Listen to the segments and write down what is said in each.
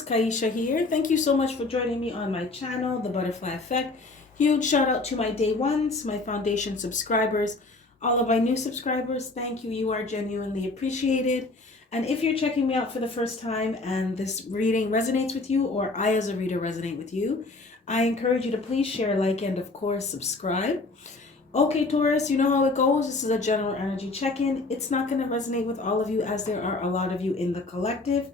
Taurus, Kaisha here. Thank you so much for joining me on my channel, The Butterfly Effect. Huge shout out to my day ones, my foundation subscribers, all of my new subscribers. Thank you. You are genuinely appreciated. And if you're checking me out for the first time and this reading resonates with you, or I as a reader resonate with you, I encourage you to please share, like, and of course, subscribe. Okay, Taurus, you know how it goes. This is a general energy check-in. It's not going to resonate with all of you as there are a lot of you in the collective.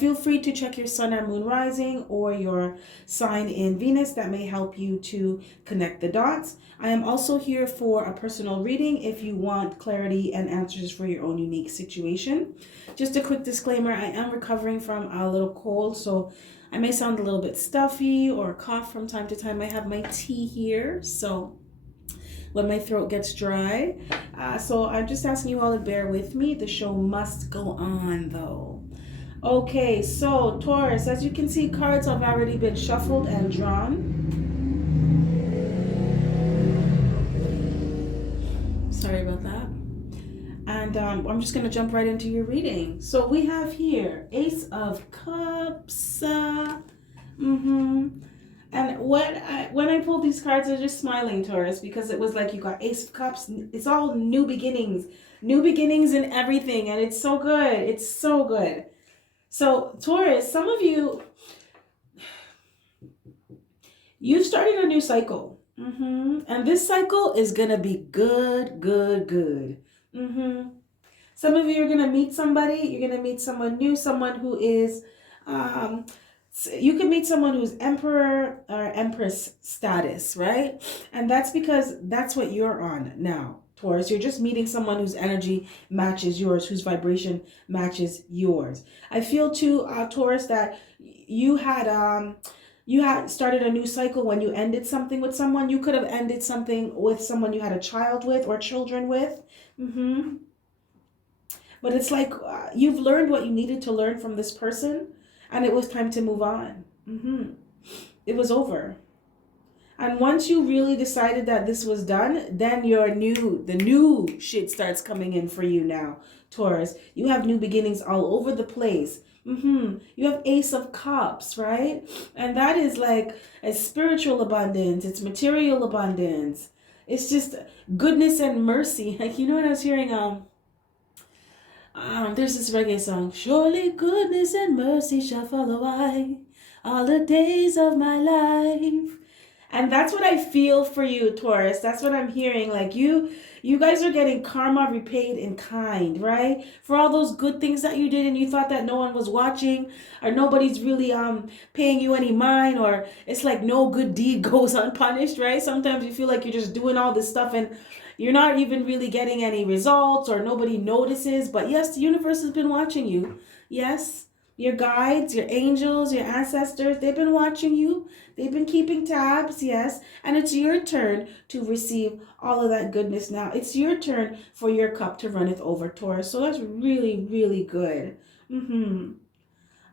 Feel free to check your sun or moon rising or your sign in Venus. That may help you to connect the dots. I am also here for a personal reading if you want clarity and answers for your own unique situation. Just a quick disclaimer, I am recovering from a little cold, so I may sound a little bit stuffy or cough from time to time. I have my tea here, so when my throat gets dry. So I'm just asking you all to bear with me. The show must go on though. Okay, so Taurus, as you can see, cards have already been shuffled and drawn. Sorry about that. And I'm just going to jump right into your reading. So we have here Ace of Cups. And when I pulled these cards, I was just smiling, Taurus, because it was like you got Ace of Cups. It's all new beginnings in everything. And it's so good. It's so good. So Taurus, some of you've started a new cycle. And this cycle is going to be good. Some of you are going to meet somebody. You're going to meet someone new, someone who is... you can meet someone who's emperor or empress status, right? And that's because that's what you're on now, Taurus. You're just meeting someone whose energy matches yours, whose vibration matches yours. I feel too, Taurus, that you had started a new cycle when you ended something with someone. You could have ended something with someone you had a child with or children with. But it's like you've learned what you needed to learn from this person. And it was time to move on. It was over. And once you really decided that this was done, then the new shit starts coming in for you now, Taurus. You have new beginnings all over the place. You have Ace of Cups, right? And that is like a spiritual abundance. It's material abundance. It's just goodness and mercy. Like, you know what I was hearing? There's this reggae song. Surely goodness and mercy shall follow I all the days of my life. And that's what I feel for you, Taurus. That's what I'm hearing. Like you guys are getting karma repaid in kind, right? For all those good things that you did and you thought that no one was watching or nobody's really paying you any mind, or it's like no good deed goes unpunished, right? Sometimes you feel like you're just doing all this stuff and you're not even really getting any results or nobody notices. But yes, the universe has been watching you. Yes, your guides, your angels, your ancestors, they've been watching you. They've been keeping tabs, yes. And it's your turn to receive all of that goodness now. It's your turn for your cup to runneth over, Taurus. So that's really, really good.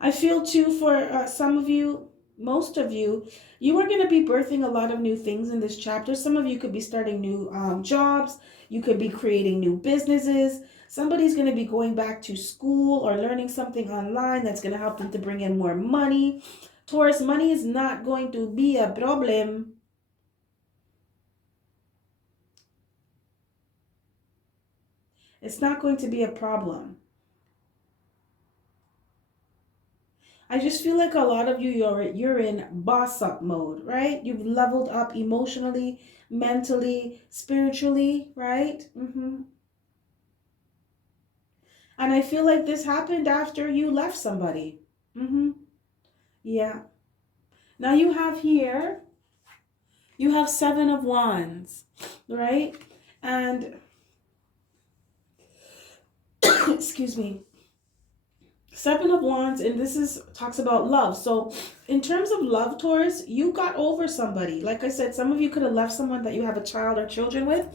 I feel too for some of you, most of you, you are going to be birthing a lot of new things in this chapter. Some of you could be starting new jobs. You could be creating new businesses. Somebody's going to be going back to school or learning something online that's going to help them to bring in more money. Taurus, money is not going to be a problem. It's not going to be a problem. I just feel like a lot of you, you're in boss up mode, right? You've leveled up emotionally, mentally, spiritually, right? And I feel like this happened after you left somebody. Yeah. Now you have here, you have Seven of Wands, right? And, excuse me. Seven of Wands, and this talks about love. So in terms of love, Taurus, you got over somebody. Like I said, some of you could have left someone that you have a child or children with,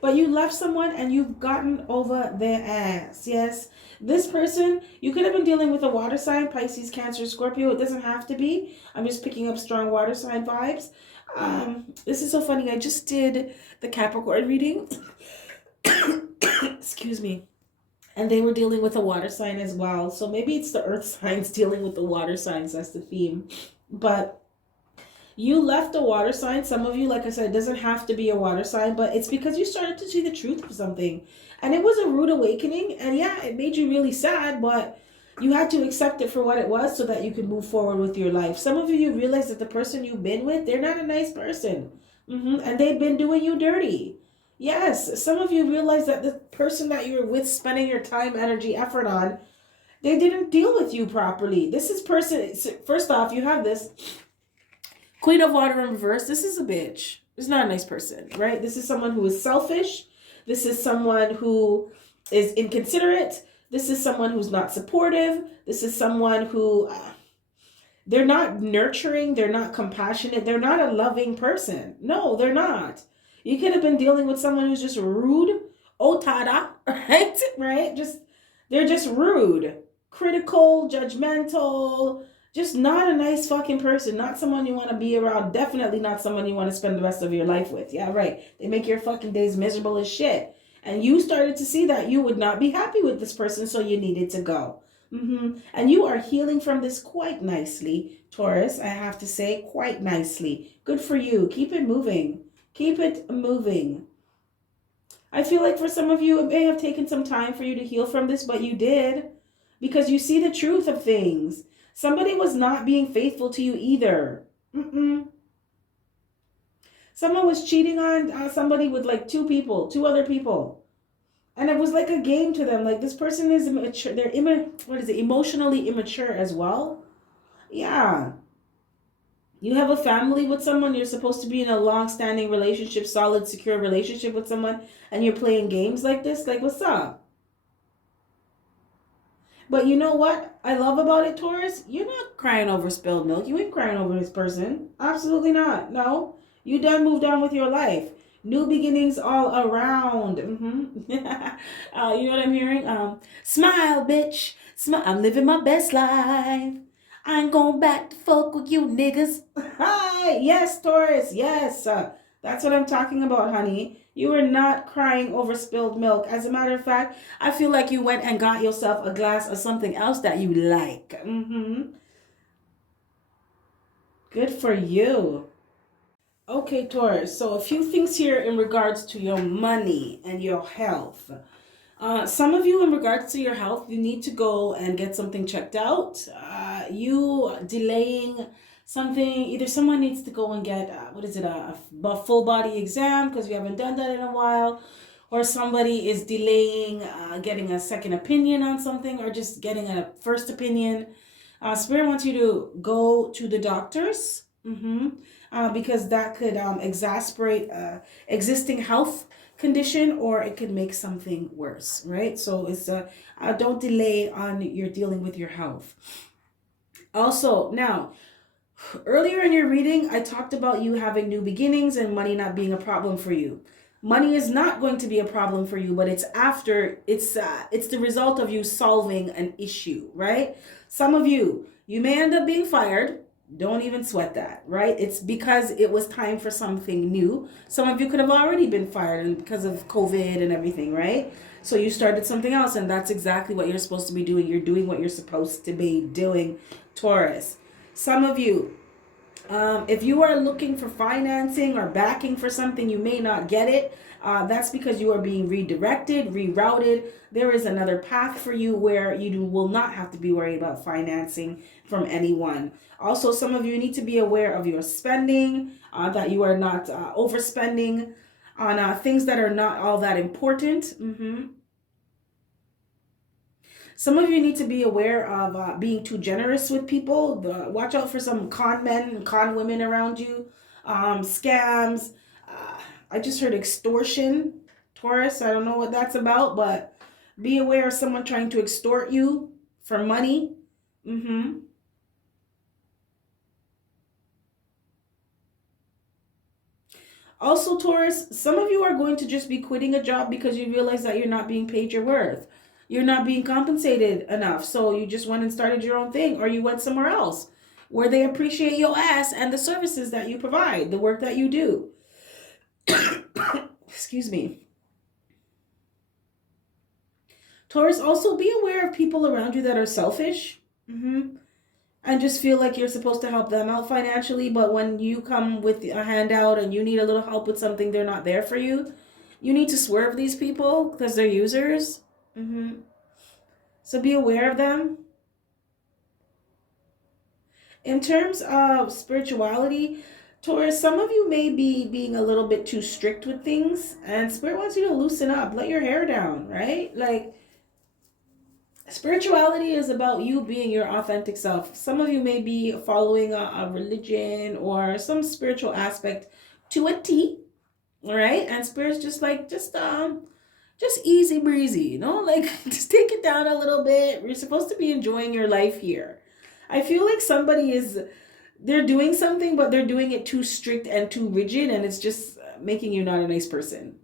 but you left someone and you've gotten over their ass. Yes, this person, you could have been dealing with a water sign, Pisces, Cancer, Scorpio. It doesn't have to be. I'm just picking up strong water sign vibes. This is so funny. I just did the Capricorn reading. Excuse me. And they were dealing with a water sign as well. So maybe it's the earth signs dealing with the water signs. That's the theme. But you left a water sign. Some of you, like I said, it doesn't have to be a water sign, but it's because you started to see the truth of something. And it was a rude awakening. And yeah, it made you really sad, but you had to accept it for what it was so that you could move forward with your life. Some of you realize that the person you've been with, they're not a nice person. And they've been doing you dirty. Yes, some of you realize that the person that you're with, spending your time, energy, effort on, they didn't deal with you properly. This is person, first off, you have this Queen of Water in reverse. This is a bitch. It's not a nice person, right? This is someone who is selfish. This is someone who is inconsiderate. This is someone who's not supportive. This is someone who they're not nurturing. They're not compassionate. They're not a loving person. No, they're not. You could have been dealing with someone who's just rude, otada, right? Right? They're just rude, critical, judgmental, just not a nice fucking person. Not someone you want to be around. Definitely not someone you want to spend the rest of your life with. Yeah, right. They make your fucking days miserable as shit. And you started to see that you would not be happy with this person, so you needed to go. And you are healing from this quite nicely, Taurus. I have to say, quite nicely. Good for you. Keep it moving. Keep it moving. I feel like for some of you, it may have taken some time for you to heal from this, but you did. Because you see the truth of things. Somebody was not being faithful to you either. Someone was cheating on somebody with like two other people. And it was like a game to them. Like, this person is immature. They're emotionally immature as well. Yeah. You have a family with someone. You're supposed to be in a long-standing relationship, solid, secure relationship with someone, and you're playing games like this. Like, what's up? But you know what I love about it, Taurus? You're not crying over spilled milk. You ain't crying over this person. Absolutely not. No. You done moved on with your life. New beginnings all around. You know what I'm hearing? Smile, bitch. Smile. I'm living my best life. I ain't going back to fuck with you niggas. Hi. Yes, Taurus. Yes. That's what I'm talking about, honey. You are not crying over spilled milk. As a matter of fact, I feel like you went and got yourself a glass of something else that you like. Good for you. Okay, Taurus. So a few things here in regards to your money and your health. Some of you, in regards to your health, you need to go and get something checked out. You delaying something, either someone needs to go and get, a full body exam because you haven't done that in a while, or somebody is delaying getting a second opinion on something, or just getting a first opinion. Spirit wants you to go to the doctors. Because that could exacerbate existing health condition, or it could make something worse, right? So it's don't delay on your dealing with your health. Also, now, earlier in your reading, I talked about you having new beginnings and money not being a problem for you. Money is not going to be a problem for you, but it's the result of you solving an issue, right? Some of you may end up being fired. Don't even sweat that, right? It's because it was time for something new. Some of you could have already been fired and because of COVID and everything, right? So you started something else, and that's exactly what you're supposed to be doing. You're doing what you're supposed to be doing, Taurus. Some of you, if you are looking for financing or backing for something, you may not get it. That's because you are being redirected, rerouted. There is another path for you where you will not have to be worried about financing from anyone. Also, some of you need to be aware of your spending, that you are not overspending on things that are not all that important. Some of you need to be aware of being too generous with people. Watch out for some con men and con women around you. Scams. I just heard extortion. Taurus, I don't know what that's about, but be aware of someone trying to extort you for money. Also, Taurus, some of you are going to just be quitting a job because you realize that you're not being paid your worth. You're not being compensated enough. So you just went and started your own thing, or you went somewhere else where they appreciate your ass and the services that you provide, the work that you do. Excuse me. Taurus, also be aware of people around you that are selfish. And just feel like you're supposed to help them out financially, but when you come with a handout and you need a little help with something, they're not there for you. You need to swerve these people because they're users. So be aware of them. In terms of spirituality, Taurus, some of you may be being a little bit too strict with things, and Spirit wants you to loosen up, let your hair down, right? Like, spirituality is about you being your authentic self. Some of you may be following a religion or some spiritual aspect to a T, right? And Spirit's just like, just easy breezy, you know, like just take it down a little bit. You're supposed to be enjoying your life here. I feel like they're doing something, but they're doing it too strict and too rigid, and it's just making you not a nice person.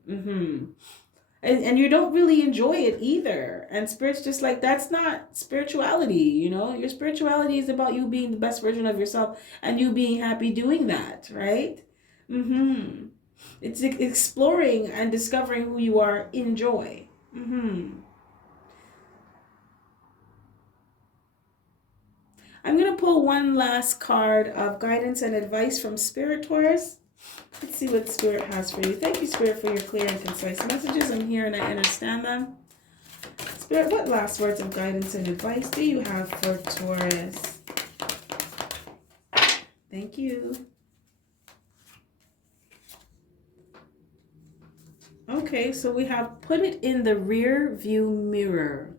And you don't really enjoy it either. And Spirit's just like, that's not spirituality, you know? Your spirituality is about you being the best version of yourself and you being happy doing that, right? It's exploring and discovering who you are in joy. I'm going to pull one last card of guidance and advice from Spirit, Taurus. Let's see what Spirit has for you. Thank you, Spirit, for your clear and concise messages. I'm here and I understand them. Spirit, what last words of guidance and advice do you have for Taurus? Thank you. Okay, so we have put it in the rear view mirror.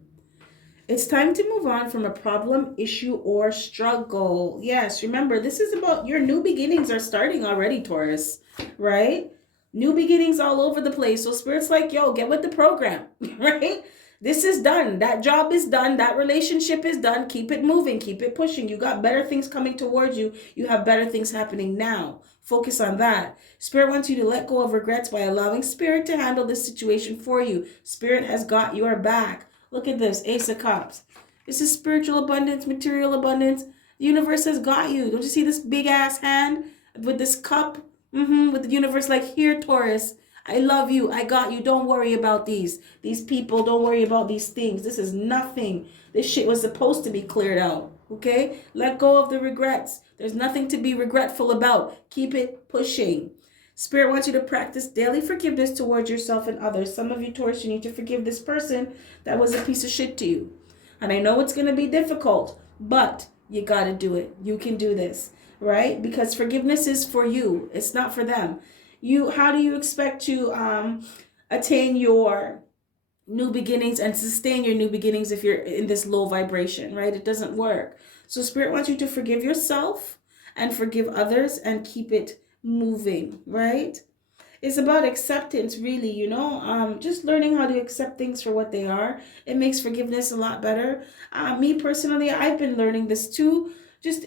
It's time to move on from a problem, issue, or struggle. Yes, remember, this is about your new beginnings are starting already, Taurus, right? New beginnings all over the place. So Spirit's like, yo, get with the program, right? This is done. That job is done. That relationship is done. Keep it moving. Keep it pushing. You got better things coming towards you. You have better things happening now. Focus on that. Spirit wants you to let go of regrets by allowing Spirit to handle this situation for you. Spirit has got your back. Look at this, Ace of Cups. This is spiritual abundance, material abundance. The universe has got you. Don't you see this big ass hand with this cup? With the universe like, here, Taurus, I love you. I got you. Don't worry about these people. Don't worry about these things. This is nothing. This shit was supposed to be cleared out. Okay? Let go of the regrets. There's nothing to be regretful about. Keep it pushing. Spirit wants you to practice daily forgiveness towards yourself and others. Some of you, Taurus, you need to forgive this person that was a piece of shit to you. And I know it's going to be difficult, but you got to do it. You can do this, right? Because forgiveness is for you. It's not for them. How do you expect to attain your new beginnings and sustain your new beginnings if you're in this low vibration, right? It doesn't work. So Spirit wants you to forgive yourself and forgive others and keep it moving, right? It's about acceptance, really, you know, just learning how to accept things for what they are. It makes forgiveness a lot better. Me personally, I've been learning this too, just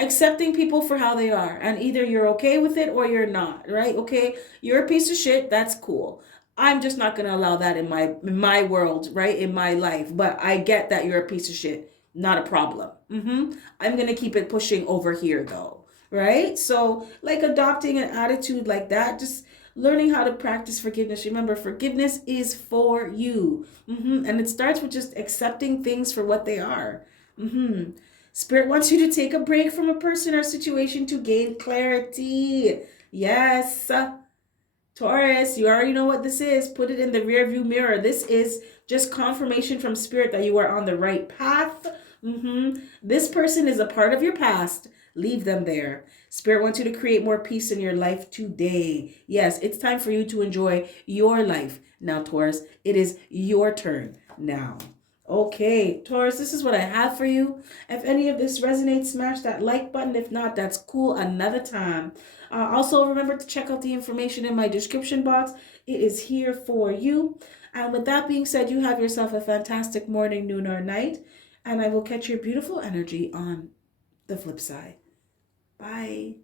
accepting people for how they are, and either you're okay with it or you're not, right? Okay, you're a piece of shit, that's cool. I'm just not going to allow that in my world, right? In my life, but I get that you're a piece of shit, not a problem. I'm going to keep it pushing over here though, right? So like adopting an attitude like that, just learning how to practice forgiveness. Remember, forgiveness is for you. And it starts with just accepting things for what they are. Spirit wants you to take a break from a person or situation to gain clarity. Yes. Taurus, you already know what this is. Put it in the rear view mirror. This is just confirmation from Spirit that you are on the right path. This person is a part of your past. Leave them there. Spirit wants you to create more peace in your life today. Yes, it's time for you to enjoy your life. Now, Taurus, it is your turn now. Okay, Taurus, this is what I have for you. If any of this resonates, smash that like button. If not, that's cool. Another time. Also, remember to check out the information in my description box. It is here for you. And with that being said, you have yourself a fantastic morning, noon, or night. And I will catch your beautiful energy on the flip side. Bye.